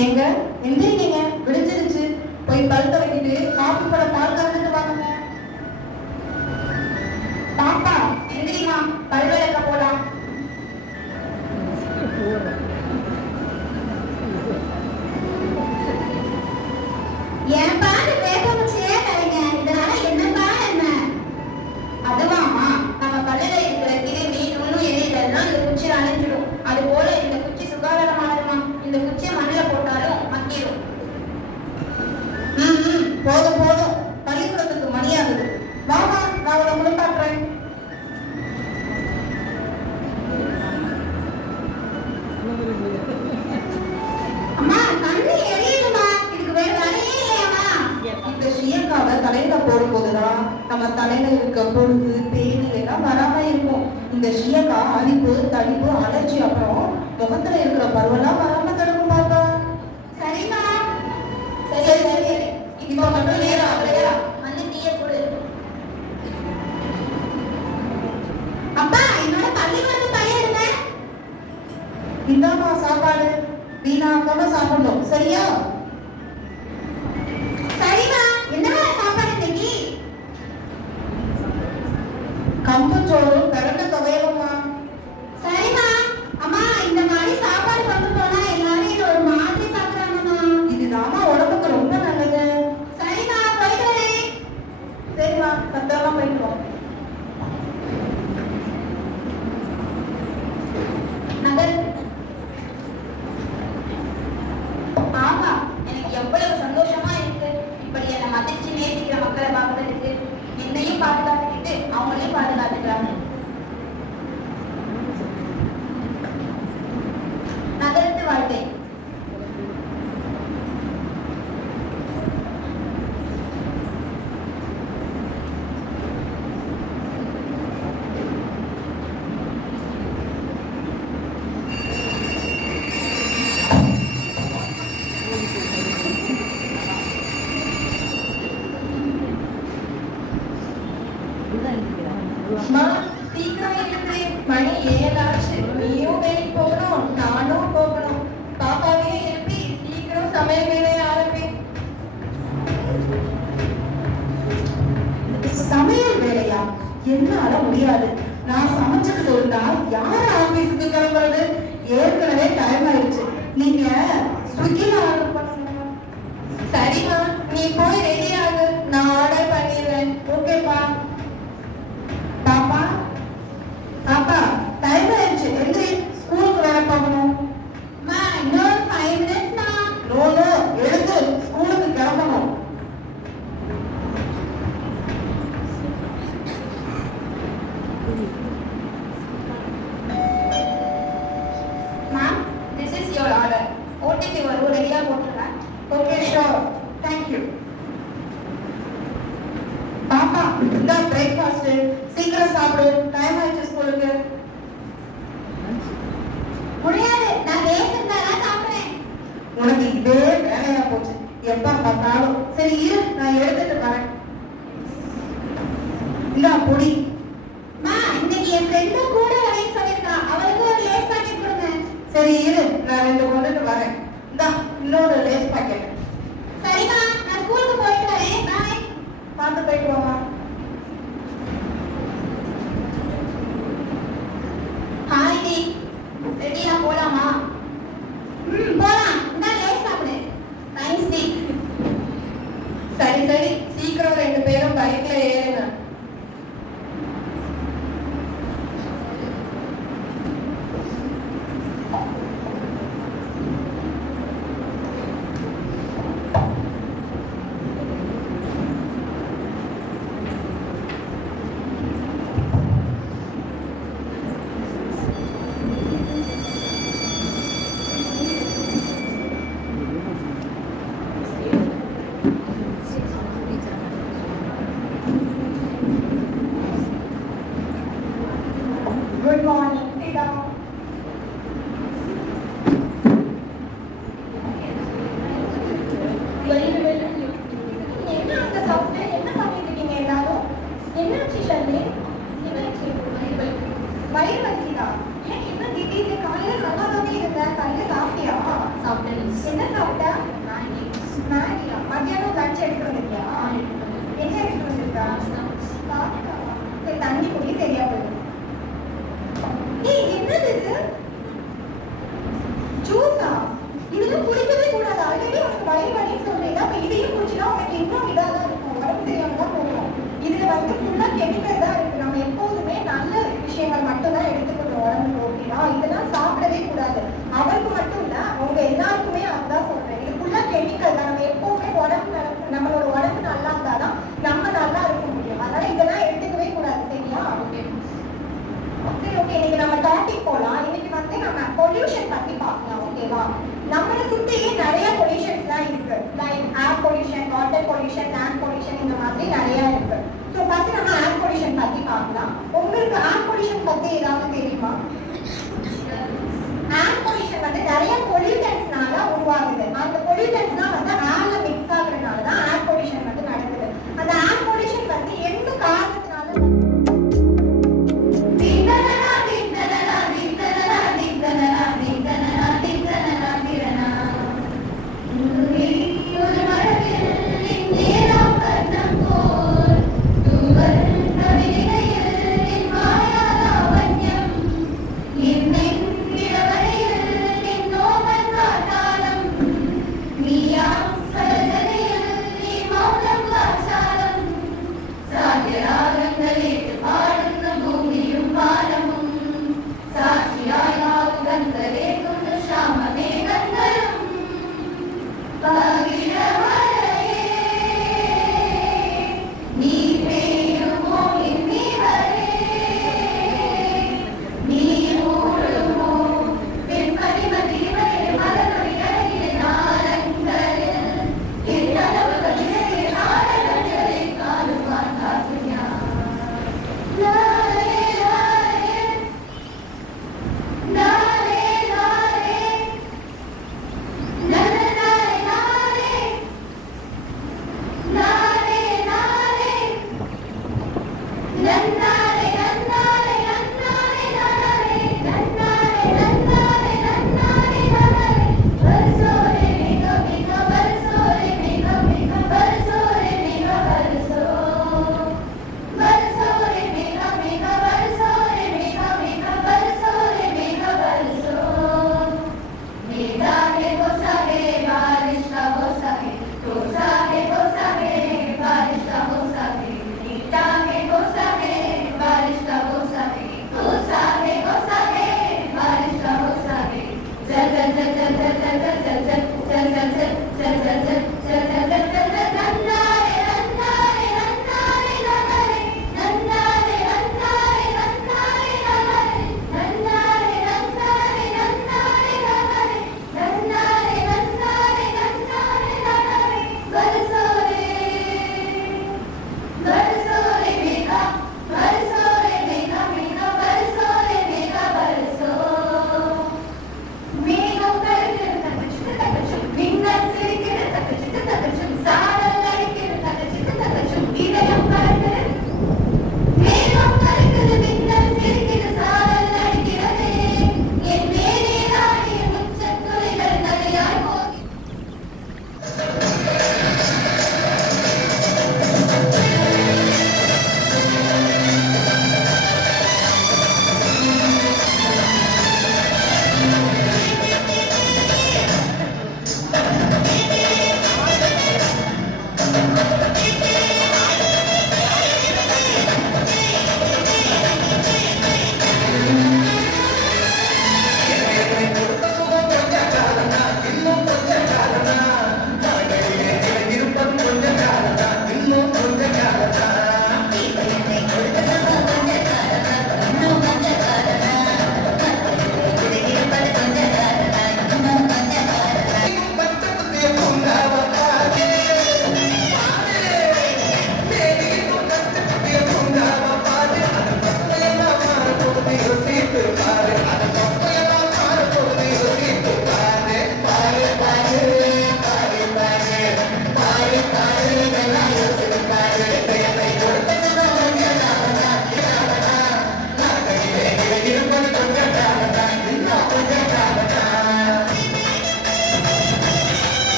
எங்க எந்திரிக்கீங்க, விடிஞ்சிருச்சு. போய் பல் துலக்கிட்டு காஃபி போட பால் கறந்துட்டு வாங்க. பாப்பா எந்திரிமா, பல் விளக்க போலாம். என் பாடு வேப்பமுச்சியே தரீங்க, இதனால என்னப்பா என்ன? அதுவாமா, நம்ம பல்லுல இருக்கிற கிருமி நுண்ணு எல்லாம் இந்த குச்சி அழிஞ்சிடும். அது போல இந்த குச்சி சுகாதாரமானதுமா. இந்த குச்சியை மண்ணில் போட்டாலும் மக்கிடும். போதும் போதும், பள்ளிக்கூடத்துக்கு மணியாகுது. வாமா, நான் உங்களை முழுக்காட்டுறேன். அம்மா கண்ணு எரியுதுமா, இதுக்கு வேற வேலையே இல்லையாமா? இந்த ஷியக்காவை தலையில போடும்போதுதான் நம்ம தலையில இருக்க பொழுது பேனி எல்லாம் வராம இருக்கும். இந்த ஷியக்கா அரிப்பு, தடிப்பு, அலர்ஜி, அப்புறம் முகத்துல இருக்கிற பருவெல்லாம் வராம தடுக்கும் பாப்பா. சரிம்மா. சரி சரி, இப்போ மட்டும் நேரம் ஆகலையா? வந்து டீய கொடு. அப்பா என்னோட பள்ளிக்கூடத்து பையன் இருங்க. இந்தாமா சாப்பாடு, வீணாக்காம சாப்பிடணும், சரியா? சரிம்மா. என்னமா சாப்பாடு இன்னைக்கு? கம்புச்சோறும் பிரண்ட துவையலுமா. சரிம்மா. அம்மா இந்த மாதிரி சாப்பாடு கொண்டு போனா எல்லாரும் இது ஒரு மாதிரி பாக்குறாங்கம்மா. இதுதாம்மா உடம்புக்கு ரொம்ப நல்லது. சரிம்மா, போயிட்டு வரேன். சரிம்மா, பத்திரமா போயிட்டு வா. நகர். ஆமா, எனக்கு எவ்வளவு சந்தோஷமா இருக்கு இப்படி என்னை மதிச்சு நேசிக்கிற மக்களை பார்க்கறதுக்கு. என்னையும் பாதுகாத்துக்கிட்டு அவங்களையும் பாதுகாத்துக்கிறாங்க. நகரத்து வாழ்க்கை. அம்மா, சீக்கிரம் எழுந்து, மணி 7 ஆச்சு. நீயும் வேலைக்கு போகணும், நானும் போகணும். பாப்பாவையும் எழுப்பி சீக்கிரம் சமையல் வேலையை ஆரம்பி. சமையல் வேலையா? என்னால முடியாது. நான் சமைச்சது இருந்தா யார் ஆபீஸுக்கு கிளம்புறது? ஏற்கனவே டைம் ஆயிடுச்சு. நீங்க ஸ்விக்கில ஆர்டர் பண்ணுங்க. சரிம்மா, நீ போய் ரெடி ஆகு, நான் ஆர்டர் பண்ணிடுறேன். ஓகேப்பா. பாப்பா பாப்பா, டைம் ஆயிடுச்சு, எழுந்திரி, ஸ்கூலுக்கு வேற போகணும். அம்மா இன்னொரு 5 minutes தான். நோ நோ, எழுந்து, ஸ்கூலுக்கு கிளம்பணும். Ma'am, this is your order. OTP வரும், ரெடியா போட்டுறேன். Okay sure, thank you. பாப்பா, இந்த பிரேக்ஃபாஸ்ட் சீக்கிரம் சாப்பிடு, டைம் ஆயிடுச்சு ஸ்கூலுக்கு. முடியாது, நான் லேஸ் இருந்தாதான் சாப்பிடுறேன். உனக்கு இதே வேலையா போச்சு, எப்ப பார்த்தாலும். சரி இரு, நான் எடுத்துட்டு வரேன். இந்தா பொடி. அம்மா இன்னைக்கு என் ஃப்ரெண்டு கூட வரேன்னு சொல்லியிருக்கா, அவளுக்கு ஒரு லேஸ் பாக்கெட் கொடுங்க. சரி இரு, நான் 2 கொண்டுட்டு வரேன். இந்தா இன்னொரு லேஸ் பாக்கெட். சரிம்மா, நான் ஸ்கூலுக்கு போயிட்டு வரேன். பாய். பார்த்து போயிட்டு வாமா. ஹாய் டி, ரெடியா போலாமா? போலாம். இந்த லேஸ் சாப்பிடு. தேங்க்ஸ் டி. சரி சரி, சீக்கிரம் 2 பேரும் பைக்ல ஏறுங்க. சாப்பிட்டேன். என்ன சாப்பிட்டா? மேகி. மேகியா? மத்தியானம் லஞ்ச் எடுத்து வந்திருக்கியா? என்ன எடுத்து வந்திருக்கா? பாஸ்தாவா? சரி, தண்ணி குடி, சரியா போயிடும். ஏய், என்னது இது? ஜூஸா? இதெல்லாம் குடிக்கவே கூடாது. ஆல்ரெடி உனக்கு வயிறு சொல்றீங்க. அப்ப இதையும் குடிச்சினா உனக்கு இன்னும் இதா தான் இருக்கும். உடம்பு சரியாம தான் போகும். இதுல வந்து ஃபுல்லா கெமிக்கல் தான் இருக்கு. நம்ம எப்போதுமே நல்ல விஷயங்கள் மட்டும் தான் எடுத்துக்கணும் உடம்புக்கு. ஓகேவா? இதெல்லாம் சாப்பிடவே கூடாது. அவருக்கு மட்டும் இல்ல, உங்க எல்லாருக்குமே அதுதான் சொல்றேன். இது ஃபுல்லா கெமிக்கல் தான். நம்ம எப்பவுமே நம்மளோட உடம்பு நல்லா இருந்தாதான் நம்ம நல்லா இருக்க முடியும். அதனால இதெல்லாம் எடுத்துக்கவே கூடாது. சரியா? சரி, ஓகே. இன்னைக்கு நம்ம டாபிக் போலாம். இன்னைக்கு வந்து நம்ம பொல்யூஷன் பத்தி பார்க்கலாம். ஓகேவா? நம்மளை சுத்தியே நிறைய பொல்யூஷன்ஸ் தான் இருக்கு. Like air pollution, water pollution, land pollution, இந்த மாதிரி நிறைய இருக்கு. ஸோ ஃபர்ஸ்ட் நம்ம ஏர் பொல்யூஷன் பத்தி பார்க்கலாம். உங்களுக்கு ஏர் பொல்யூஷன் பத்தி ஏதாவது தெரியுமா? ஏர் பொல்யூஷன் வந்து நிறைய பொல்யூட்டன்ஸ்னால உருவாகுது. அந்த பொல்யூட்டன்ஸ் தான் வந்து ஏர்ல மிக்ஸ் ஆகுறதுனால தான் ஏர் பொல்யூஷன் வந்து நடக்குது. அந்த ஏர் பொல்யூஷன் வந்து எந்த காரணத்தினால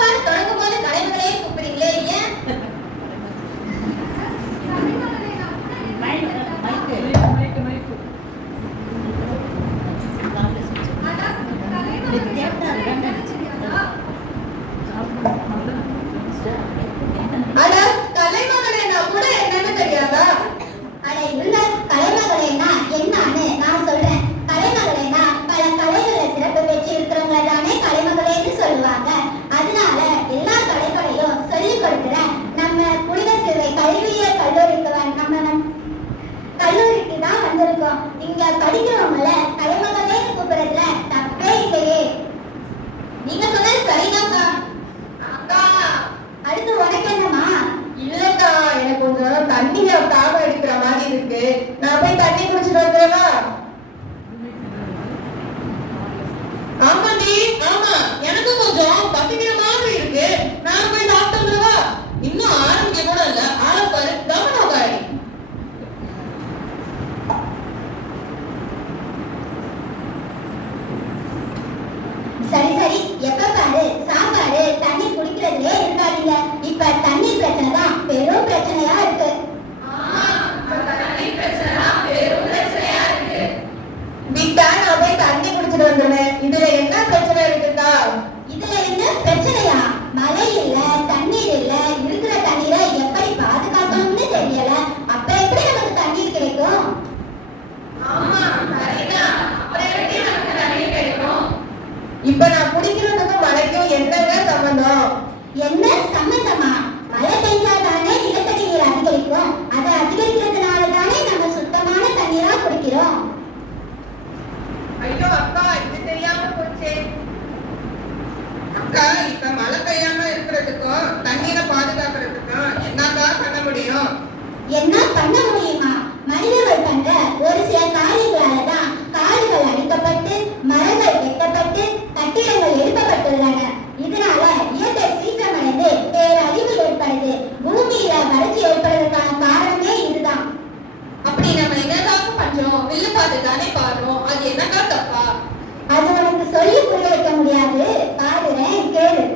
பாரு தொடங்கும் போது கலைமகளே கூப்பிடுறீங்களே ஏன்? அட கலைமகளேனா கூட என்னன்னு தெரியாதா? அட இல்ல, கலைமகளேனா என்னன்னு நான் சொல்றேன். கலைமகளேனா பல கலைகளை சிறப்பு பெற்று இருக்கிறவங்க தானே கலைமகளேன்னு சொல்லுவாங்க. அதனால எல்லா கலைகளையும் சொல்லிக் கொடுக்கிற நம்ம புனித சிறுவை கல்வியியல் கல்லூரிக்கு தான் வந்திருக்கோம். இங்க படிக்கிறவங்கள கலைமகளேன்னு கூப்பிடுறதுல தப்பே இல்லையே. நீங்க சொன்னது சரிதான்க்கா. அக்கா, அடுத்து உனக்கு என்னம்மா? இல்லக்கா, எனக்கு கொஞ்சம் தண்ணியில தாகம் எடுக்கிற மாதிரி இருக்கு. நான் போய் தண்ணி குடிச்சிட்டு வந்துடுறேனா? ஆமாண்டி, ஆமா, எனக்கும் கொஞ்சம் பசிக்கிற மாதிரி இருக்கு. நான் போய் சாப்பிட்டு வந்துடுவா? இன்னும் ஆரம்பிக்க கூட இல்ல, ஆளப்பாரு கவனக்காரி. சரி சரி, எப்ப பாரு சாப்பாடு தண்ணி குடிக்கிறதுலே இருக்காதீங்க. இப்ப தண்ணி பிரச்சனை தான் பெரும் பிரச்சனையா இருக்கு. விட்டா நான் போய் தண்ணி குடிச்சிட்டு வந்துடுவேன். இதுல என்ன பிரச்சனை இருக்குக்கா? இதுல என்ன பிரச்சனையா? மழை இல்ல, தண்ணீர் இல்ல, இருக்கிற தண்ணீரை எப்படி பாதுகாக்கணும்னு தெரியல. அப்புறம் எப்படி நமக்கு தண்ணீர் கிடைக்கும்? இப்ப நான் குடிக்கிறதுக்கும் மழைக்கும் என்னங்க சம்பந்தம்? என்ன சம்பந்தமா? மழை பெஞ்சா தானே நிலத்தடி நீர் அதிகரிக்கும். அதை அதிகரிக்கிறதுனால தானே நம்ம சுத்தமான தண்ணீரா குடிக்கிறோம். ஐயோ அக்கா, இது தெரியாம போச்சே. அக்கா, இப்ப மழை பெய்யாம இருக்கிறதுக்கும் தண்ணீரை பாதுகாக்கிறதுக்கும் என்னக்கா பண்ண முடியும்? என்ன பண்ண முடியுமா? மனிதர்கள் பண்ற ஒரு சில காரியங்களால தான் காடுகள் அழிக்கப்பட்டு மரங்கள் வெட்டப்பட்டு கட்டிடங்கள் எழுப்பப்பட்டுள்ளன. இதனால இயற்கை சீக்கிரமடைந்து பேரழிவு ஏற்படுது. பூமியில வறட்சி ஏற்படுவதற்கான காரணமே இதுதான். அப்படி நம்ம என்னதாக பண்றோம்? வில்லு பாட்டு தானே பாடுறோம். அது என்னக்கா தப்பா? அது உனக்கு சொல்லி புரிய வைக்க முடியாது. பாடுறேன், கேளு.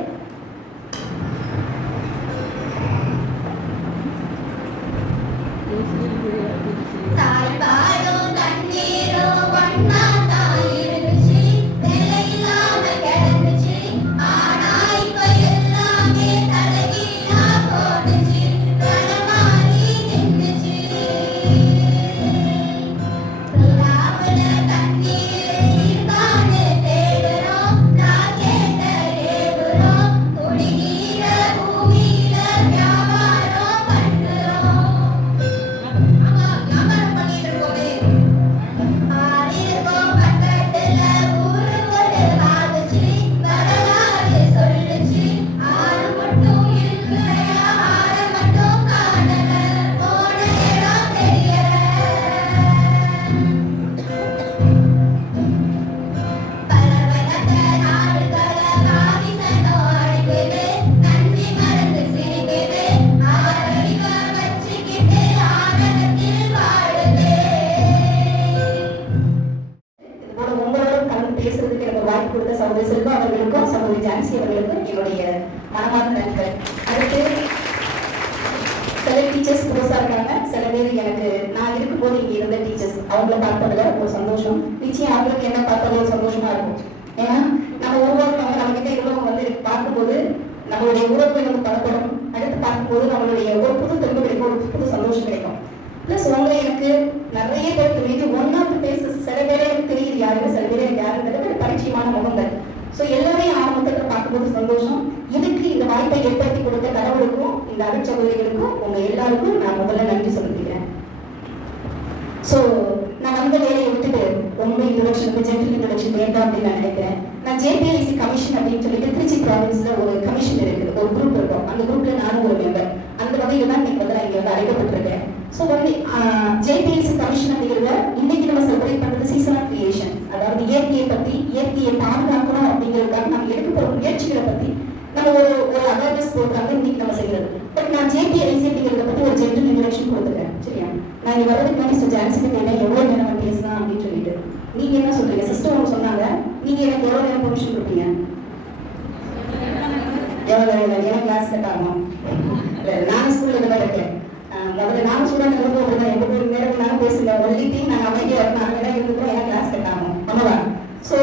தாய் பாடும் தண்ணீரும் ஒன்னா தான் இருந்துச்சு, வெள்ளை இல்லாம கிடந்துச்சு. ஆனா இப்ப எல்லாமே தலைகீழா போடுச்சு, கடமாறி நின்னுச்சு. புறாவுல தண்ணீர் இருக்கான்னு தேடுறோம், ராக்கெட்ட ஏவுறோம், குடிநீர பூமியில வியாபாரம் பண்றோம். வியாபாரம் பண்ணிட்டு இருக்கோமே. ஆடிருக்கோம் பக்கத்துல ஊரு ஒரு ஆகுச்சு, வரலாறு சொல்லுச்சு. ஆறு மட்டும் இல்லையா, ஆறு மட்டும் காணல, போன இடம் தெரியல. பலவகத்த நாடுகளை பாவிசனோ அடிக்குது, நன்றி மறந்து சிரிக்குது, ஆரடிக்க வச்சுக்கிட்டு ஆனந்தத்தில் வாழுது. இதோட உங்களோட கலந்து பேசுறதுக்கு எனக்கு வாய்ப்பு கொடுத்த சகோதரி செல்வா அவர்களுக்கும் சகோதரி ஜான்சி அவர்களுக்கும் என்னுடைய மனமார்ந்த நன்றிகள். அடுத்து சில டீச்சர்ஸ் புதுசா இருக்காங்க, சில பேர் எனக்கு நான் இருக்கும்போது இங்க இருந்த டீச்சர்ஸ், அவங்கள பார்ப்பதுல ஒரு சந்தோஷம். நிச்சயம் அவங்களுக்கு என்ன பார்ப்பது ஒரு சந்தோஷமா இருக்கும். ஏன்னா நம்ம ஒவ்வொருத்தவங்க நம்ம கிட்ட இவ்வளவு வந்து பார்க்கும்போது நம்மளுடைய உறவு நமக்கு பலப்படும். அடுத்து பார்க்கும்போது நம்மளுடைய ஒரு புது தெம்பு கிடைக்கும், ஒரு புது சந்தோஷம் கிடைக்கும். பிளஸ் உங்களை எனக்கு நிறைய பேருக்கு மீது ஒன் ஆஃப் பேசஸ் சில பேரே எனக்கு தெரியுது யாருன்னு, சில பேர் எனக்கு யாருன்றது பரிச்சயமான முகங்கள். ஸோ எல்லாரையும் ஆரம்பத்தில் பார்க்கும்போது சந்தோஷம். இதுக்கு இந்த வாய்ப்பை ஏற்படுத்தி கொடுத்த கடவுளுக்கும் இந்த அருட்சகோதரிகளுக்கும் உங்க எல்லாருக்கும் நான் முதல்ல நன்றி சொல்லிக்கிறேன். ஸோ நான் வந்த வேலையை விட்டுட்டு ரொம்ப இன்ட்ரோடக்ஷனுக்கு ஜென்ரல் இன்ட்ரோடக்ஷன் வேண்டாம் அப்படின்னு நான் நினைக்கிறேன். நான் ஜேபிஎல்சி கமிஷன் அப்படின்னு சொல்லிட்டு திருச்சி ப்ராவின்ஸ்ல ஒரு கமிஷன் இருக்குது, ஒரு குரூப் இருக்கும். அந்த குரூப்ல நானும் ஒரு மெம்பர். அந்த வகையில் தான் இன்னைக்கு வந்து நான் இங்கே வந்து அழைக்கப்பட்டிருக்கேன். ஸோ வந்து ஜேபிஎல்சி கமிஷன் அப்படிங்கிறத இன்னைக்கு நம்ம செலிப்ரேட் பண்றது சீசன் ஆஃப் கிரியேஷன், அதாவது இயற்கையை பத்தி, இயற்கையை பாதுகாக்கணும் அப்படிங்கிறதுக்காக நம்ம எடுக்க போற முயற்சிகளை பத்தி நம்ம ஒரு அவேர்னஸ் ப்ரோக்ராம் இன்னைக்கு நம்ம செய்யறது. பட் நான் ஜேபிஎல்சி அப்படிங்கிறத பத்தி ஒரு ஜென்ரல் இன்ட்ரோடக்ஷன் கொடுத்துருக்கேன். சரியா? நான் இங்க வரதுக்கு முன்னாடி மிஸ்டர் ஜான்சிக்கு கேட்டேன் எவ்வளவு நேரம் பேசலாம் அப்படின்னு சொல்லிட்டு. நீங்க என்ன சொல்றீங்க? சிஸ்டர் அவங்க சொன்னாங்க, நீங்க எனக்கு எவ்வளவு நேரம் பெர்மிஷன் கொடுப்பீங்க? எனக்கு கிளாஸ் கட் ஆகும். நானும் ஸ்கூல்ல தான் இருக்கேன். முதல்ல நானும் ஸ்டூடெண்ட் இருக்கும் அப்படின்னா எந்த ஒரு நேரம் நானும் பேசல. ஒன்லி திங் நாங்கள் அமைதியாக இருக்கோம், அங்கே தான் இருந்துக்கிறோம், எனக்கு கிளாஸ் கட் ஆகும். ஆமாவா? ஸோ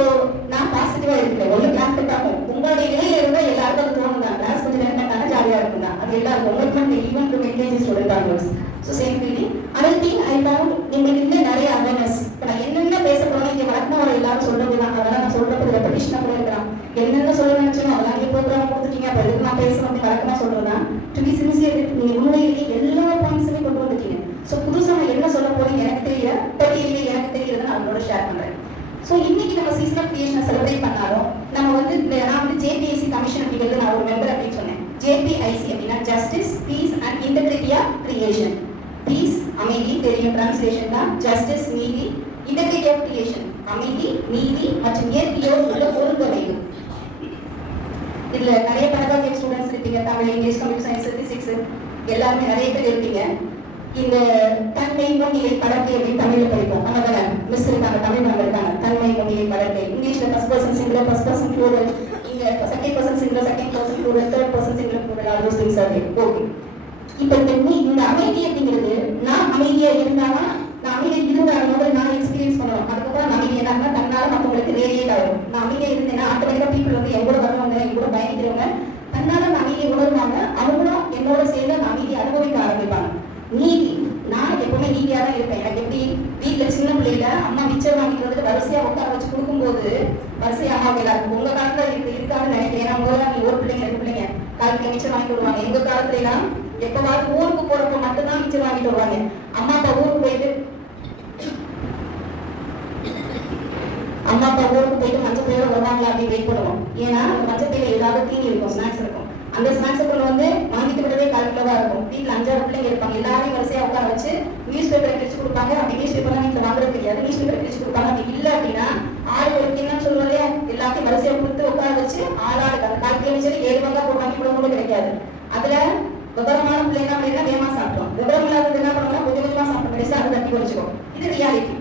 நான் பாசிட்டிவாக இருக்கிறேன். ஒன்று கிளாஸ் கட் ஆகும். உங்களுடைய நிலையில இருந்தால் எல்லாருக்கும் அது தோணும் தான். கிளாஸ் கொஞ்சம் நேரம் கட்டானா ஜாலியாக இருக்கும் தான். அது எல்லாருக்கும் உங்களுக்கு even to engage student onwards. So same feeling. Other thing I found நீங்கள் இன்னும் நிறைய அவேர்னஸ். இப்போ நான் என்னென்ன பேச போகிறோம் இங்கே வழக்கம் வர எல்லாரும் சொல்கிறது தான். அதெல்லாம் நான் சொல்கிறது ரெப்படிஷனாக கூட இருக்கிறான். என்னென்ன சொல்ல நினச்சோம் அதெல்லாம் நீங்கள் ப்ரோக்ராம் கொடுத்துட்டீங்க. அப்போ எதுக்கு நான் பேசுகிறேன் அப்படி வழக்கமாக சொல்கிறது தான். டு பி சின்சியர் நீங்கள் உண்மையிலேயே எல்லா பாயிண்ட்ஸுமே கொண்டு வந்துட்டீங்க. ஸோ புதுசாக நான் என்ன சொல்ல போறேன் எனக்கு தெரியல, பட்டியலே எனக்கு தெரியறதை நான் அவங்களோட ஷேர் பண்ணுறேன். ஸோ இன்னைக்கு நம்ம சீசன் ஆஃப் கிரியேஷனை செலிப்ரேட் பண்ணாலும் நம்ம வந்து நான் வந்து JPIC கமிஷன் அப்படிங்கிறது நான் ஒரு மெம்பர் அப்படின்னு சொன்னேன். JPIC அப்படின்னா justice, peace and integrity of creation. Peace அமைதி தெரியும், டிரான்ஸ்லேஷன் தான். ஜஸ்டிஸ் நீதி, இன்டெகிரிட்டி ஆஃப் கிரியேஷன் அமைதி, நீதி மற்றும் இயற்கையோடு உள்ள ஒருங்கமைவு. இதுல நிறைய பேராகிராஃபி ஸ்டூடெண்ட்ஸ் இருப்பீங்க. Tamil, English, computer science, physics எல்லாருமே நிறைய பேர் இருப்பீங்க. இந்த தன்மை முன்னிலை படத்தை அப்படின்னு தமிழ்ல படிப்போம். நம்ம தானே மிஸ் இருக்காங்க, தமிழ் மேம் இருக்காங்க. தன்மை முன்னிலை படத்தை இங்கிலீஷ்ல first person singular, first person plural, இங்க second person singular, second person plural, third person singular plural, all those things are there. Okay, இப்போ இந்த அமைதி அப்படிங்கிறது நான் அமைதியா இருந்தானா, நான் அமைதியா இருந்தாலும் முதல்ல நான் எக்ஸ்பீரியன்ஸ் பண்ணணும். அதுக்கப்புறம் அமைதி என்ன தன்னால மற்றவங்களுக்கு ரேடியேட் ஆகும். நான் அமைதியா இருந்தேன்னா ஆட்டோமேட்டிக்கா பீப்புள் வந்து எங்கூட வருவாங்க, எங்கூட பயணிக்கிறவங்க தன்னால நான் அமைதியை உணர்வாங்க. அவங்களும் என்னோட சேர்ந்து அந்த அமைதியை அனுபவிக்க ஆரம்பிப்பாங்க. நீதி, நான் எப்பவுமே நீதியா தான் இருப்பேன். எனக்கு எப்படி வீட்டுல சின்ன பிள்ளைல அம்மா மிச்சம் வாங்கிட்டு வந்துட்டு வரிசையா உட்கார வச்சு கொடுக்கும்போது வரிசையா அம்மாவுக்கு எல்லாருக்கும் உங்க காலத்துல இருக்கான்னு நினைக்கிறேன். ஏன்னா போல நீ ஒரு பிள்ளைங்க ரெண்டு பிள்ளைங்க காலத்துல மிச்சம் வாங்கிட்டு வருவாங்க. எங்க காலத்துல எல்லாம் எப்பவாவது ஊருக்கு போறப்ப மட்டும்தான் மிச்சம் வாங்கிட்டு வருவாங்க. அம்மா அப்பா ஊருக்கு போயிட்டு மஞ்சள் பையோட வருவாங்களா அப்படின்னு வெயிட் பண்ணுவோம். ஏன்னா அந்த மஞ்சள் பையில ஏதாவது தீனி இருக்கும், ஸ்நாக்ஸ் இருக்கும். அந்த ஸ்நாக்ஸ் வந்து வாங்கிட்டு விடவே கால்குலவா இருக்கும். வீட்டுல 5-6 பிள்ளைங்க இருப்பாங்க. எல்லாரையும் வரிசையா உட்கார வச்சு நியூஸ் பேப்பரை கிழிச்சு கொடுப்பாங்க. அப்படி நியூஸ் பேப்பர்லாம் வீட்டுல வாங்குறது தெரியாது. நியூஸ் பேப்பரை கிழிச்சு கொடுப்பாங்க. அப்படி இல்லை அப்படின்னா ஆறு ஒரு கிண்ணம் சொல்லுவோம் இல்லையா, எல்லாத்தையும் வரிசையா கொடுத்து உட்கார வச்சு ஆளாளுக்கு அந்த 4 கிலோ 7 பங்கா போடுவாங்க. கூட கூட கிடைக்காது. அதுல விவரமான பிள்ளைங்க அப்படின்னா வேகமா சாப்பிட்டோம். விவரம் இல்லாதது என்ன பண்ணுவோம், கொஞ்சம் கொஞ்சமா சாப்பிட்டு கடைசியா அதை தட்டி குறைச்சிக்கும். இது ரியாலிட்டி.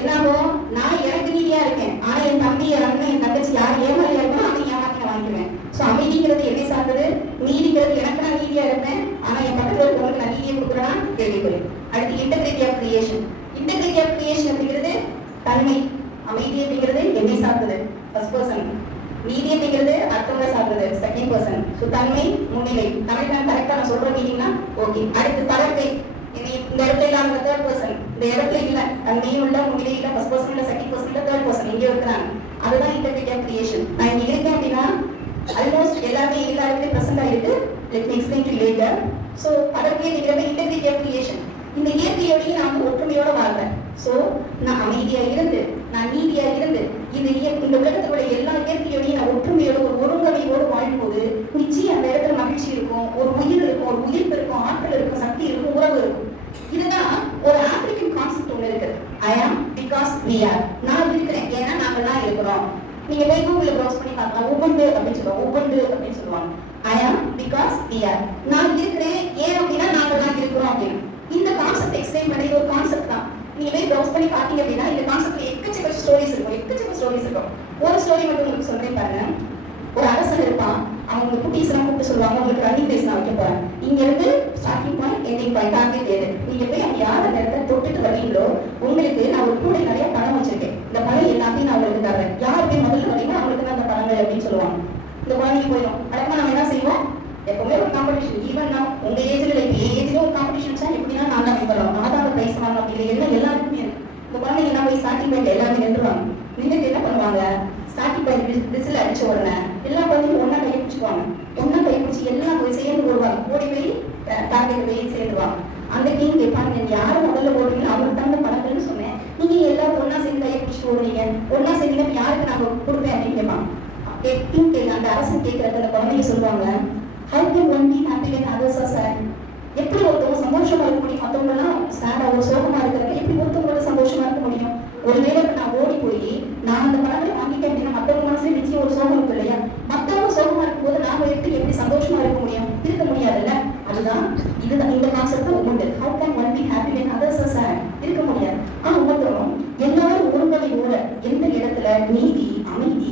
என்னாகும், நான் எனக்கு நீதியா இருக்கேன். ஆனா என் தம்பி, என் அண்ணன், என் தங்கச்சி யார் ஏமாறியா இருக்கணும் அதை ஏமாத்தி நான் வாங்கிக்குவேன். ஸோ அமைதிங்கிறது என்னை சார்ந்தது. நீதிங்கிறது எனக்கு நான் நீதியா இருப்பேன். ஆனா என் பக்கத்துல இருக்கிறவங்களுக்கு நான் நீதியை கொடுக்குறேன்னா கேள்விக்குறி. அடுத்து integrity of creation. Integrity of creation அப்படிங்கிறது தன்மை. அமைதி அப்படிங்கிறது என்னை சார்ந்தது, ஃபர்ஸ்ட் பர்சன். நீதி அப்படிங்கிறது அடுத்தவங்க சார்ந்தது, செகண்ட் பர்சன். ஸோ தன்மை முன்னிலை. தமிழ் நான் கரெக்டா நான் சொல்ற மீனிங்னா ஓகே. அடுத்து படத்தை இந்த இடத்துல இல்லாம தேர்ட் பர்சன். இந்த இடத்துல இல்ல, தன்மையும் இல்ல, முன்னிலை இல்ல, ஃபர்ஸ்ட் பர்சன் இல்ல, செகண்ட் பர்சன் இல்ல, தேர்ட் பர்சன் இங்கே இருக்கிறாங்க. அதுதான் இன்டெகிரிட்டி ஆஃப் கிரியேஷன். நான் இங்க இருக்கேன் அப்படின்னா ஆல்மோஸ்ட் எல்லாமே எல்லாருமே பிரசன்ட் ஆயிருக்கு. Let me explain to later. So அதற்கு இருக்கிறது இன்டெகிரிட்டி ஆஃப் கிரியேஷன். இந்த இயற்கையோடையும் நான் வந்து ஒற்றுமையோட வாழ்றேன். ஸோ நான் அமைதியா இருந்து, நான் நீதியா இருந்து, இந்த உலகத்தினுடைய எல்லா இயற்கையோடையும் நான் ஒற்றுமையோட ஒரு ஒருங்கமையோடு வாழும்போது நிச்சயம் அந்த இடத்துல மகிழ்ச்சி இருக்கும், ஒரு உயிர் இருக்கும், ஒரு உயிர்ப்பு இருக்கும், ஆற்றல் இருக்கும், சக்தி இருக்கும், உறவு இருக்கும். இதுதான் ஒரு ஆப்பிரிக்கன் கான்செப்ட் ஒன்று இருக்குது. ஐ ஆம் பிகாஸ் வி ஆர். நான் இருக்கிறேன் ஏன்னா நாங்கள்லாம் இருக்கிறோம். நீங்க போய் கூகுள்ல ப்ரௌஸ் பண்ணி பார்க்கலாம். உபுண்டு அப்படின்னு சொல்லுவாங்க, உபுண்டு அப்படின்னு சொல்லுவாங்க. ஐ ஆம் பிகாஸ் வி ஆர். நான் இருக்கிறேன் ஏன் அப்படின்னா நாங்கள்லாம் இருக்கிறோம் அப்படின்னு. இந்த கான்செப்ட் எக்ஸ்பிளைன் பண்ணி ஒரு கான்செப்ட் தான். நீங்க போய் ப்ரௌஸ் பண்ணி பார்த்தீங்க அப்படின்னா இந்த கான்செப்ட்ல எக்கச்சக்க ஸ்டோரிஸ் இருக்கும். ஒரு ஸ்டோரி மட்டும் உங்களுக்கு சொல்றேன் பாருங்க. ஒரு அரசன் இருப்பான். அவங்க குட்டீஸ் எல்லாம் கூப்பிட்டு சொல்லுவாங்க, உங்களுக்கு ரன்னிங் ரேஸ் நான் வைக்க போறேன். இங்க இருந்து starting point ending point target எது, நீங்க போய் அவங்க யார் அந்த இடத்துல தொட்டுட்டு வரீங்களோ உங்களுக்கு நான் ஒரு கூடை நிறைய பணம் வச்சிருக்கேன். இந்த பணம் எல்லாத்தையும் நான் உங்களுக்கு தரேன். யார் போய் முதல்ல வரீங்களோ அவங்களுக்கு தான் அந்த பணங்கள் அப்படின்னு சொல்லுவாங்க. இந்த குழந்தைங்க போயிடும். அடக்கமா நம்ம என்ன செய்வோம், எப்பவுமே ஒரு காம்படிஷன். ஈவன் நான் உங்க ஏஜ்ல ஏஜ்ல ஒரு காம்படிஷன் எப்படின்னா நான் தான் பண்ணலாம், நான் தான் பிரைஸ் வாங்கலாம் அப்படி எல்லாம் எல்லாருக்குமே இருக்கு. இந்த குழந்தைங்க என்ன போய் ஸ்டார்டிங் பாயிண்ட் எல்லாமே நின்றுவாங்க. நின்றுட்டு என்ன பண்ணுவாங்க, ஸ்டார்டிங் பாயிண்ட் விசில் அடிச்ச உடனே எல்லா குழந்தையும் ஒன்னா கை பிடிச்சுக்குவாங்க. ஒன்னா கை பிடிச்சி எல்லாம் போய் சேர்ந்து ஓடுவாங்க. ஓடி போய் டார்கெட் போய் சேர்ந்துவாங்க. அந்த டீம் கேட்பாங்க, நீங்க யாரும் முதல்ல ஓடுவீங்க அவங்களுக்கு தான் பணங்கள்னு சொன்னேன். நீங்க எல்லாரும் ஒன்னா சேர்ந்து கையை பிடிச்சி ஓடுவீங்க, ஒன்னா சேர்ந்து யாருக்கு நாங்க கொடுப்பேன் அப்படின்னு கேட்பாங்க. அந்த அரசன் கேட்கறது அந்த குழந்தைங்க சொல்லுவாங்க, how can one be happy when others are sad? எப்படி ஒருத்தவங்க சந்தோஷமா இருக்க முடியும், மற்றவங்க எல்லாம் சேடா ஒரு சோகமா இருக்கிறப்ப எப்படி ஒருத்தவங்களோட சந்தோஷமா இருக்க முடியும்? ஒருவேளை நான் ஓடி போய் நான் அந்த பணங்களை வாங்கிட்டேன் அப்படின்னா மற்றவங்க மனசுல நிச்சயம் ஒரு சோகம் இருக்கு இல்லையா? மற்றவங்க சோகமா இருக்கும்போது நாம எப்படி சந்தோஷமா இருக்க முடியும்? இருக்க முடியாதுல்ல. அதுதான் இதுதான் இந்த கான்செப்ட் உண்டு. how can one be happy when others are sad? இருக்க முடியாது. ஆனா ஒவ்வொருத்தரும் எல்லாரும் ஒருவரையோட எந்த இடத்துல நீதி அமைதி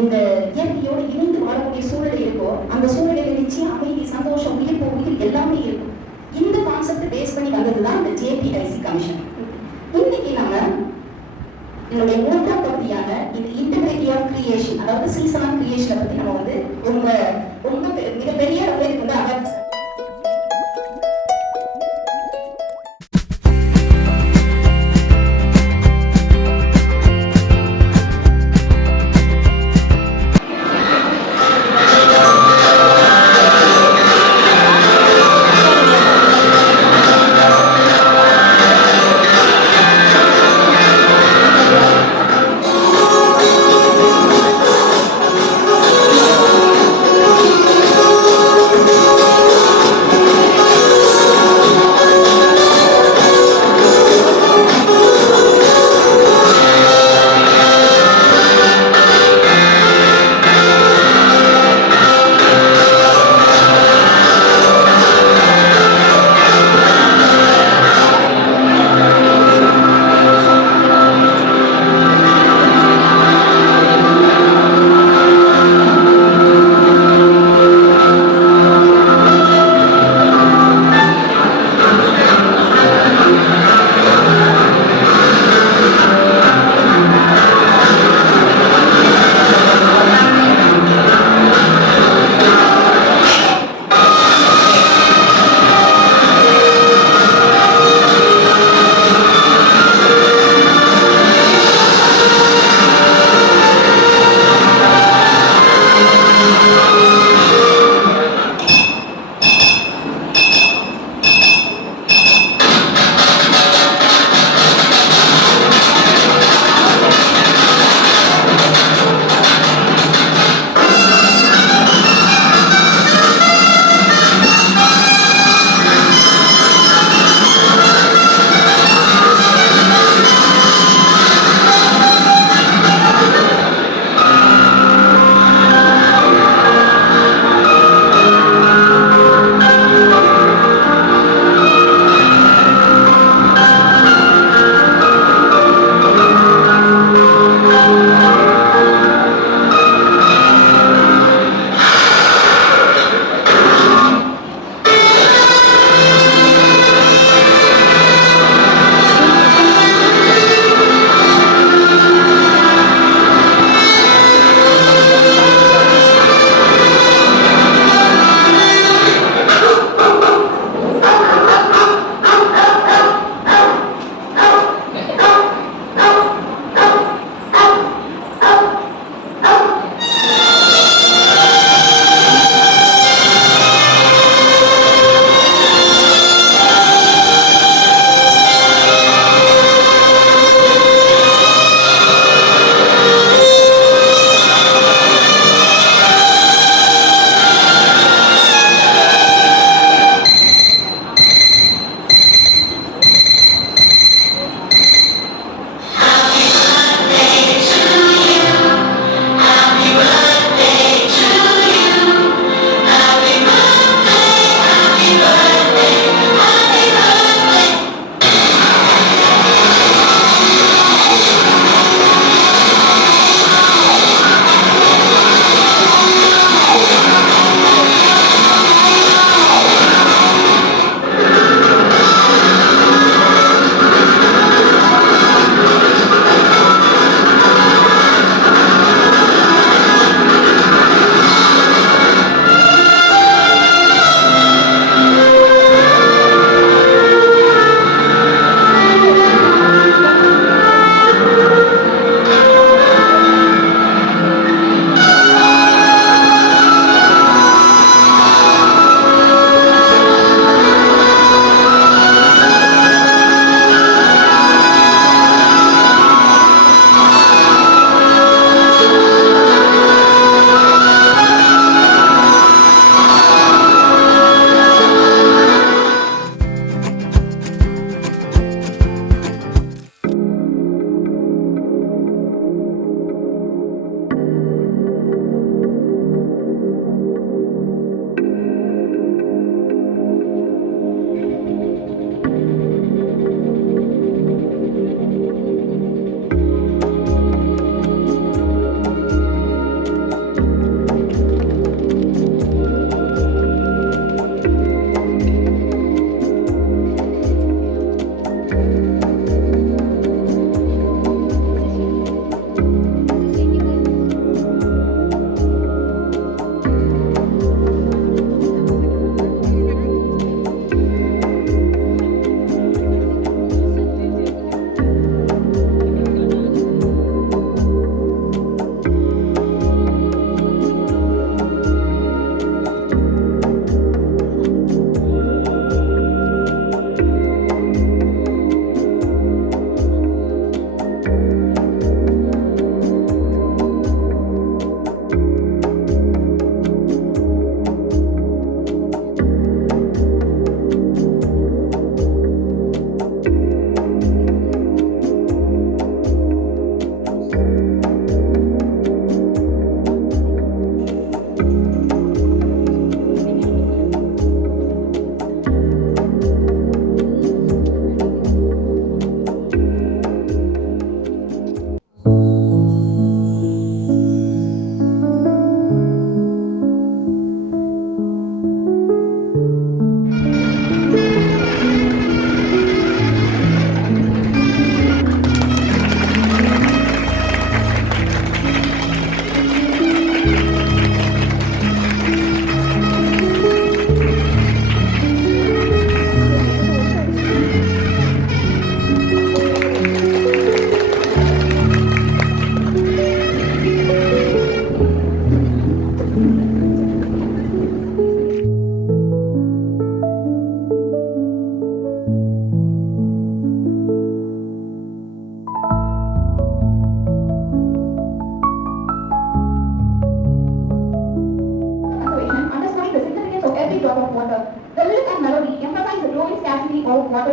இந்த இயற்கையோடு இணைந்து வாழக்கூடிய சூழ்நிலை இருக்கோ அந்த சூழ்நிலையில என்னுடைய மூன்றாம் பகுதியான இது இன்டெகிரிட்டி ஆஃப் கிரியேஷன், அதாவது சீசன் ஆஃப் கிரியேஷனை பத்தி நம்ம வந்து ரொம்ப ரொம்ப மிகப்பெரிய அளவில் இதுக்கு வந்து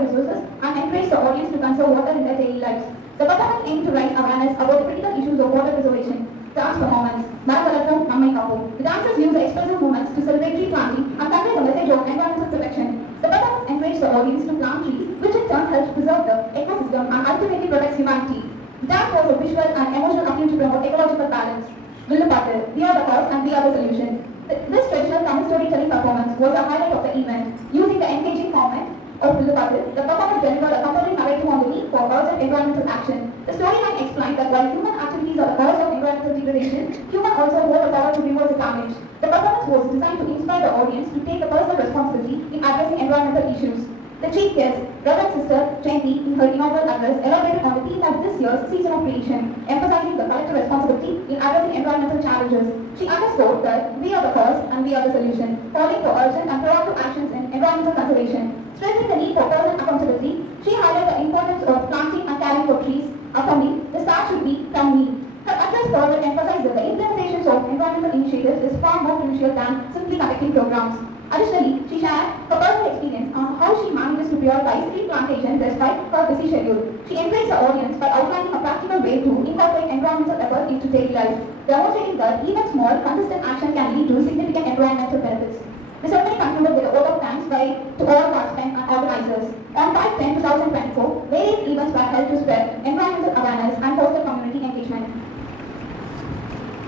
resources and encourage the audience to conserve water in their daily lives. The performance aimed to raise awareness about the critical issues of water preservation. Dance performance. Marathon Nammai Kapu. The dancers use the expressive movements to celebrate tree planting and convey the message of environmental protection. The performance encourages the audience to plant trees, which in turn helps preserve the ecosystem and ultimately protects humanity. Dance was a visual and emotional appeal to promote ecological balance. Villupattu, we are the cause and we are the solution. This traditional Tamil storytelling performance was a highlight of the event. Using the engaging format of Villupattu, the performance delivered a compelling narrative on the need for urgent environmental action. The storyline explained that while human activities are the cause of environmental degradation, humans also hold the power to reverse the damage. The performance was designed to inspire the audience to take a personal responsibility in addressing environmental issues. The chief guest, Reverend Sister Jayanti, in her inaugural address, elaborated on the theme of this year's Season of Creation, emphasizing the collective responsibility in addressing environmental challenges. She underscored that we are the cause and we are the solution, calling for urgent and proactive actions in environmental conservation. Stressing the need for personal accountability, she highlighted the importance of planting and caring for trees, affirming the start should be from me. Her address further emphasized that the implementation of environmental initiatives is far more crucial than simply conducting programs. Additionally, she shared her personal experience on how she manages to prioritize tree plantation despite her busy schedule. She encouraged the audience by outlining a practical way to incorporate environmental effort into daily life, demonstrating that even small, consistent action can lead to significant environmental benefits. The ceremony concluded with a vote of thanks to all participants and organizers. On 5/10/2024, various events were held to spread environmental awareness and foster community engagement.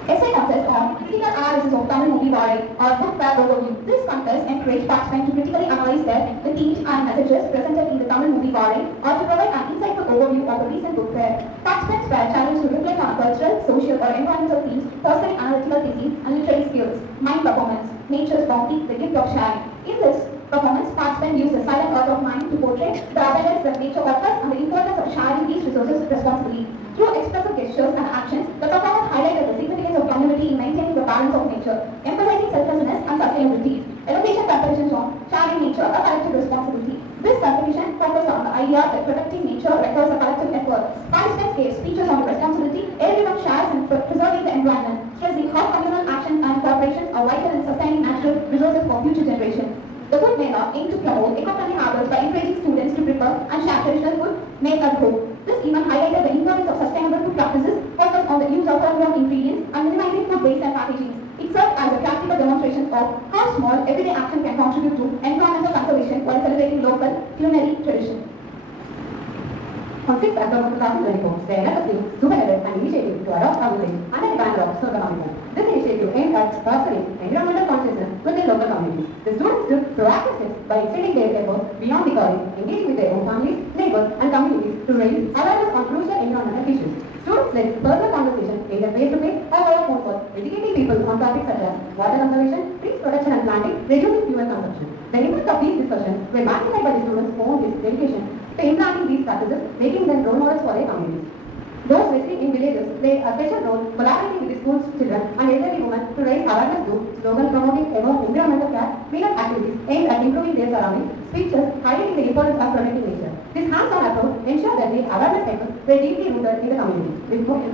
Essay contest on critical analysis of Tamil movie Varai or book fair overview. This contest encouraged participants to critically analyze the themes and messages presented in the Tamil movie Varai or to provide an insightful overview of the recent book fair. Participants were challenged to reflect on cultural, social or environmental themes, fostering analytical thinking and literary skills. Mind performance, nature's bounty, the gift of sharing. In this performance, participants used the silent art of mind to portray the abundance that nature offers and the importance of sharing these resources responsibly. Through expressive gestures and actions, the performance highlighted the significance of community in maintaining the balance of nature, emphasizing selflessness and sustainability. Education competitions on sharing nature, a collective responsibility. This competition focused on the idea that protecting nature requires a collective effort. Participants gave speeches on the responsibility everyone shares in preserving the environment, stressing how communal actions and cooperation are vital in sustaining natural resources for future generations. The food mela aimed to promote eco-friendly habits by encouraging students to prepare and share traditional food made at home. This event highlighted the importance of sustainable food practices, focused on the use of homegrown ingredients and minimizing food waste and packaging. It served as a practical demonstration of how small everyday action can contribute to environmental conservation while celebrating local culinary tradition. On 6th October 2024, the NFSU spearheaded an initiative to adopt housing under the banner of Surgamamika. This initiative aimed at fostering environmental consciousness within local communities. The students took proactive steps by extending their efforts beyond the college, engaging with their own families, neighbors, and communities to raise awareness on crucial environmental issues. Students led personal conversations either face-to-face or over phone calls, educating people on topics such as water conservation, tree protection and planting, reducing fuel consumption. The impact of these discussions were magnified by the students' own dedication to implementing these practices, making them role models for their communities. Those residing in villages played a special role collaborating with the school's children and elderly women to raise awareness through slogan promoting environmental care, cleanup activities aimed at improving their surroundings, speeches highlighting the importance of protecting nature. This hands-on approach ensured that the awareness efforts were deeply rooted in the community, reinforcing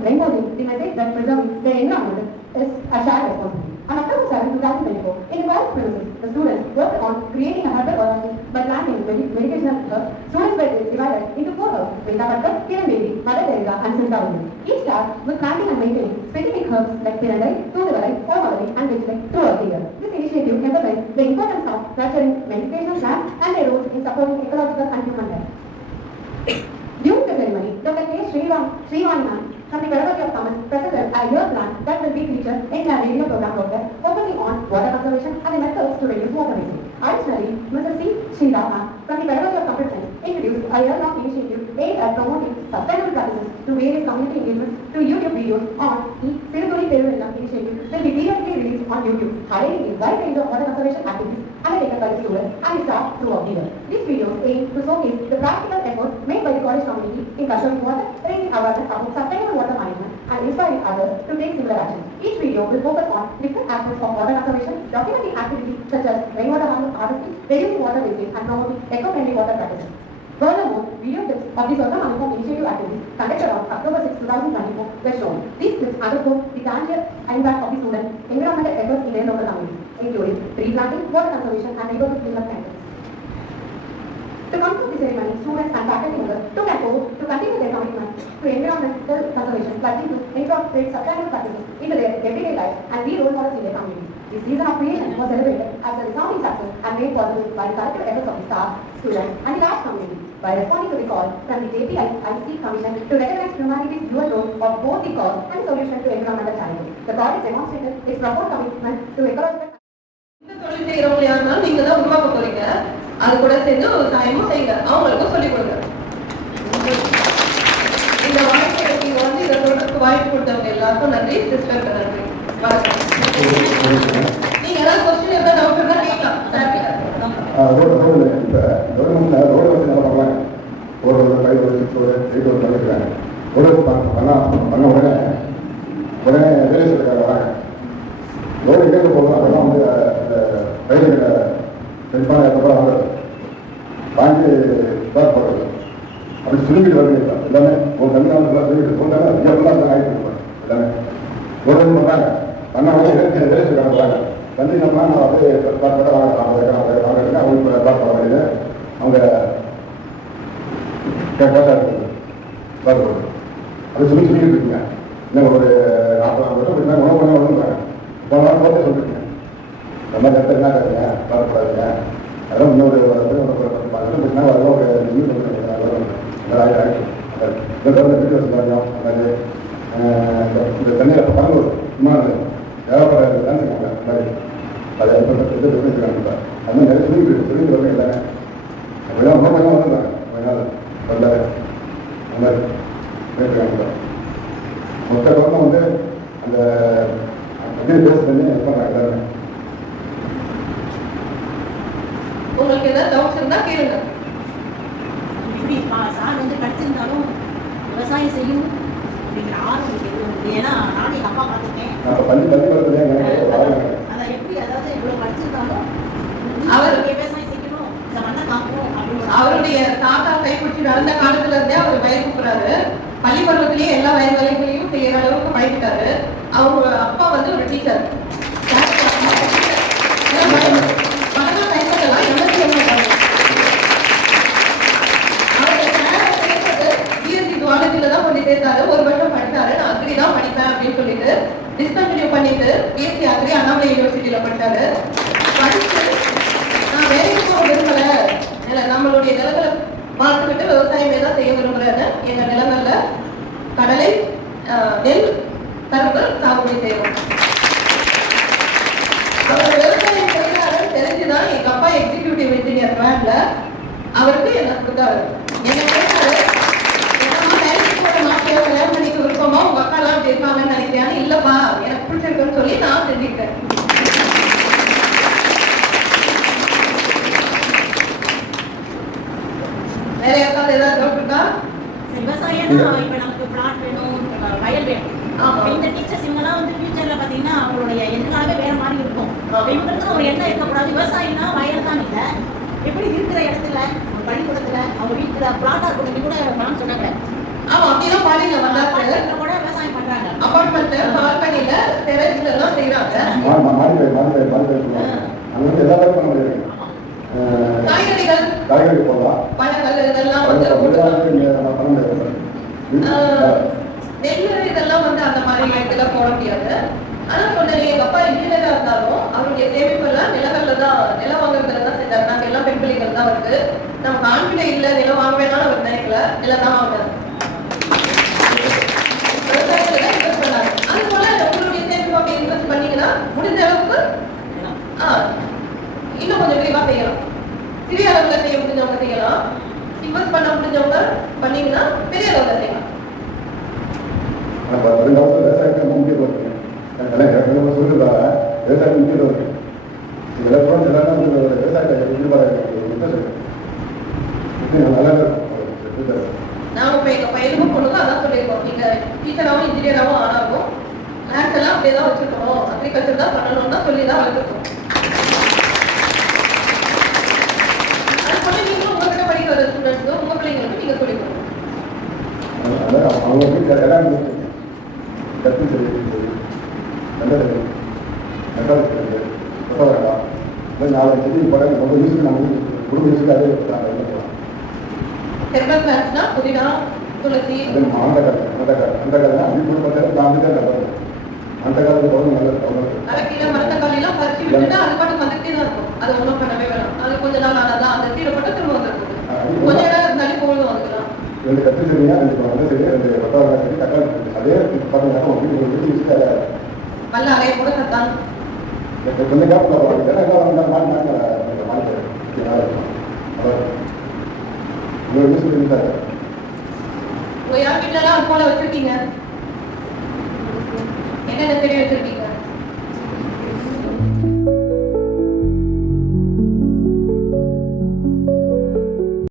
the message that preserving the environment is a shared responsibility. On October 7, 2024, in the college premises, the students worked on creating a herbal oasis by planting medicinal herbs. Students were divided into 4 hubs: Vrindavattar, Kiran Devi, Mother Teresa, and Srindavan. Each tasked with planting and maintaining specific herbs like Pirandai, Thuduvalai, Omavalai, and Vijay throughout the year. This initiative emphasized the importance of nurturing medicinal plants and their roles in supporting ecological and human health. During the ceremony, Dr. K. Srivanan from the Pedagogy of Tamil presented a year plan that will be featured in a radio program focusing on water conservation and the methods to reduce water wastage. Additionally, Mr. C. Sridhama from the Pedagogy of Computer Science introduced a year-long initiative aimed at promoting sustainable practices through various community engagements to YouTube videos on the Siruduri Peruvilla initiative will be periodically released on YouTube, highlighting a wide range of water conservation activities undertaken by the students and the staff throughout the year. These videos aim to showcase the practical efforts made by the college community in conserving water, raising awareness about sustainable water management, and inspiring others to take similar action. Each video will focus on different aspects of water conservation, documenting activities such as rainwater harvesting, reducing water wastage, and promoting eco-friendly water practices. Furthermore, video clips of the Surgamamika initiative activities conducted on October 6, 2024 were shown. These clips underscore the tangible impact of the students' environmental efforts in their local communities, including tree planting, water conservation, and neighborhood cleanup campaigns. To To conclude the ceremony, students and faculty members took an oath to continue their commitment to environmental conservation, pledging to incorporate sustainable practices into their everyday life and be role models in their community. This season of creation was celebrated as a resounding success and made possible by the collective efforts of the staff, students, and the large community. By responding to the call from the JPIC Commission to recognize humanity's dual role of both the cause and solution to environmental challenges, the project demonstrated its profound commitment to ecological. இந்த தொழில் செய்யறவங்க யாருன்னா நீங்க தான் உருவாக்க போறீங்க. அது கூட சேர்ந்து விவசாயமும் செய்யுங்க, அவங்களுக்கும் சொல்லிக் கொடுங்க. இந்த வாய்ப்பை நீங்க வந்து இதை சொல்றதுக்கு வாய்ப்பு கொடுத்தவங்க எல்லாருக்கும் நன்றி. சிஸ்டருக்கு நன்றி. வணக்கம். நீங்க ஏதாவது கொஸ்டின் இருந்தா டவுட் இருந்தா கேட்கலாம். ரோடு இப்போ கவர்மெண்ட்ல ரோடு வந்து நல்லா பண்ணலாங்க. ஒரு 5 ஒரு 6 ஒரு 8 ஒரு பண்ணிக்கிறாங்க. ரோடு பண்ண உடனே வேலை செய்யறதுக்காக வராங்க. ரோடு எங்கே போகணும் அதெல்லாம் வந்து ரயில்வே செல்ஃபான அப்புறம் வாங்கி ஸ்டார்ட் பண்ணுறது அப்படி சுருங்கிட்டு வருது எல்லாமே. ஒரு தமிழ்நாடு சுருங்கிட்டு போட்டாங்க வித்தியாசம்லாம் ஆகிட்டு இருப்பாங்க எல்லாமே. ரோடு பண்ணுறாங்க பண்ணாலும் வேலை செய்யறாங்க வராங்க. தண்ணி நம்ம அப்படியே அவங்க பிளாட் பண்ண வேண்டியது அவங்க அது சொல்லிட்டு இருக்கீங்க. இன்னும் ஒரு 40 வருஷம் உணவு பண்ண வந்துருக்காங்க. போன வாரம் போட்டே சொல்லிருக்கீங்க இந்த மாதிரி இடத்துல என்ன கேட்குங்க பாடப்படாதுங்க. அதெல்லாம் இன்னொரு அதெல்லாம் ஒரு வீட்டு வசதியும் அந்த இந்த தண்ணியில் பரங்கூர் விமானது தேவைப்படாது தான் செய்வாங்க. அந்த மாதிரி அதை இருக்காங்க. அந்த மாதிரி நிறைய சொல்லி வரணும் இல்லைங்க. அப்படிலாம் ரொம்ப கொஞ்சம் வந்துருக்காங்க. கொஞ்ச நாள் வந்தாரு அந்த மாதிரி கேட்டுருக்காங்க. மொத்த கவர்மெண்ட் வந்து அந்த பேச பண்ணி ஹெல்ப் பண்ணுறாங்க எல்லாருமே. உங்களுக்கு ஏதாவது டவுட்ஸ் இருந்தா கேளுங்க. இப்படி சார் வந்து படிச்சிருந்தாலும் விவசாயம் செய்யும் அப்படிங்கிற ஆர்வம் இருக்கு. ஏன்னா நானும் எங்கள் அப்பா பார்த்துருக்கேன். அதை எப்படி அதாவது இவ்வளோ படிச்சிருந்தாலும் அவர் விவசாயம் செய்யணும், இந்த மண்ணை காக்கணும் அப்படின்னு அவருடைய தாத்தா கைப்பிடிச்சு நடந்த காலத்துல இருந்தே அவர் வயல் கூப்பிடுறாரு. பள்ளி பருவத்திலேயே எல்லா வயல் வேலைகளையும் செய்யற அளவுக்கு பழகிட்டாரு. அவங்க அப்பா வந்து ஒரு டீச்சர். ஜுவாலஜில தான் கொண்டு சேர்த்தாரு. ஒரு வருஷம் படித்தாரு. நான் அக்ரி தான் படிப்பேன் அப்படின்னு சொல்லிட்டு டிஸ்கண்டினியூ பண்ணிட்டு பிஎஸ்சி அக்ரி அண்ணாமலை யூனிவர்சிட்டியில படித்தாரு. படிச்சு நான் வேலைக்கு போக விரும்பல, நம்மளுடைய நிலங்களை பார்த்து விட்டு விவசாயமே தான் செய்ய விரும்புறேன்னு எங்க நிலங்கள்ல கடலை, நெல், கரும்பு சாகுபடி செய்யணும். அவர் விவசாயம் செய்யறாருன்னு தெரிஞ்சுதான் எங்க அப்பா எக்ஸிக்யூட்டிவ் இன்ஜினியர் பிளான்ல அவருக்கு என்ன கொடுத்தாரு. என்ன கேட்டாரு, கல்யாணம் பண்ணிக்க விருப்பமா உங்க அக்கா எல்லாம் இருப்பாங்கன்னு நினைக்கிறேன். இல்லப்பா எனக்கு பிடிச்சிருக்குன்னு சொல்லி நான் செஞ்சுக்கிட்டேன். வேற யாருக்காவது ஏதாவது டவுட் இருக்கா? விவசாயம்னா இப்ப நமக்கு பிளாட் வேணும், வயல் வேணும். இந்த டீச்சர்ஸ் இவங்கெல்லாம் வந்து ஃபியூச்சர்ல பாத்தீங்கன்னா அவங்களுடைய எதிர்காலமே வேற மாதிரி இருக்கும். இவங்களுக்கு ஒரு எண்ணம் இருக்கக்கூடாது. விவசாயம்னா வயல் தான் இல்லை, எப்படி இருக்கிற இடத்துல பள்ளிக்கூடத்துல அவங்க வீட்டுல பிளாட்டா இருக்கணும் கூட மேம் சொன்னாங்க. ஆமா, அப்படிதான் பாலில வந்தாங்க கூட விவசாயம் பண்றாங்க. அபார்ட்மெண்ட் பால்கனில டெரஸ்ல எல்லாம் செய்யறாங்க. காய்கறிகள் போடலாம், பழங்கள் இதெல்லாம் வந்து நெல் இதெல்லாம் வந்து அந்த மாதிரி இடத்துல போட முடியாது. ஆனா சொன்னேன், எங்க அப்பா இன்ஜினியரா இருந்தாலும் அவருடைய சேமிப்பு எல்லாம் நிலங்கள்ல தான், நிலம் வாங்குறதுல தான் செஞ்சாரு. நாங்க எல்லாம் பெண் பிள்ளைகள் தான் வருது. நமக்கு ஆண் பிள்ளை இல்ல நிலம் வாங்க வேணாலும் அவர் நினைக்கல, நிலம் தான் வாங்குறாரு. விவசாயத்துல இன்வெஸ்ட் பண்ணாரு. அது போல உங்களுடைய சேமிப்பு அப்படி இன்வெஸ்ட் பண்ணீங்கன்னா முடிஞ்ச அளவுக்கு இன்னும் கொஞ்சம் விரிவா செய்யலாம். சிறிய அளவுல செய்ய முடிஞ்சவங்க செய்யலாம். இன்வெஸ்ட் பண்ண முடிஞ்சவங்க பண்ணீங்கன்னா பெரிய அளவுல செய்யலாம். விவசாயத்தை முக்கியம் சொல்லுதா விவசாயம் முக்கியம் இருக்கு. இதெல்லாம் எல்லாரும் விவசாயத்தை நல்லா இருக்கும். நாம இப்ப எங்க பையனுக்கும் பொண்ணுக்கும் அதான் சொல்லியிருக்கோம். நீங்க டீச்சராகவும் இன்ஜினியராகவும் ஆனாலும் மேத்ஸ் எல்லாம் அப்படியே தான் வச்சிருக்கணும், அக்ரிகல்ச்சர் தான் பண்ணணும்னா சொல்லிதான் வளர்த்துருக்கோம். அது போல நீங்களும் உங்ககிட்ட படிக்கிற வர ஸ்டூடெண்ட்ஸும் உங்க பிள்ளைங்களுக்கு நீங்க சொல்லிக் கொடுக்கணும். அவங்க வீட்டில் எல்லாம் கற்று சொல்லி நல்லது வேண்டாம் 4 செடி படம் ரொம்ப யூஸுக்கு நம்ம குடும்ப யூஸுக்கு அதே ஹெர்பல் பிளான்ட்ஸ்னா புதினா, துளசி. அது அந்த காலம் அப்படி குடும்பத்தில் நான் அந்த காலத்து போது நல்லது. அரைக்கீரை, மரத்தக்காளி எல்லாம் பறிச்சு விட்டுட்டு அது பாட்டு வந்துட்டே தான் இருக்கும். அது ஒன்றும் பண்ணவே வேணாம். அது கொஞ்ச நாள் ஆனாதான் அந்த சீரை போட்டு திரும்ப வந்துருக்கும். கொஞ்ச இடம் இருந்தாலே போதும் அதுக்கெல்லாம். 2 கத்திரி செடியா 2 வந்து செடி 2 கொத்தவரங்காய் செடி தக்காளி செடி அதே பார்த்தீங்கன்னா ஒரு வீட்டு யூஸ்க்காக நல்ல அறைய கூட கத்தான். கொஞ்சம் கேப்ல போவாங்க எல்லாம் மாறி மாறி ஒரு யூஸ் பண்ணிட்டாரு. உங்க யார் வீட்டுல எல்லாம் போல வச்சிருக்கீங்க? என்னென்ன செடி வச்சிருக்கீங்க?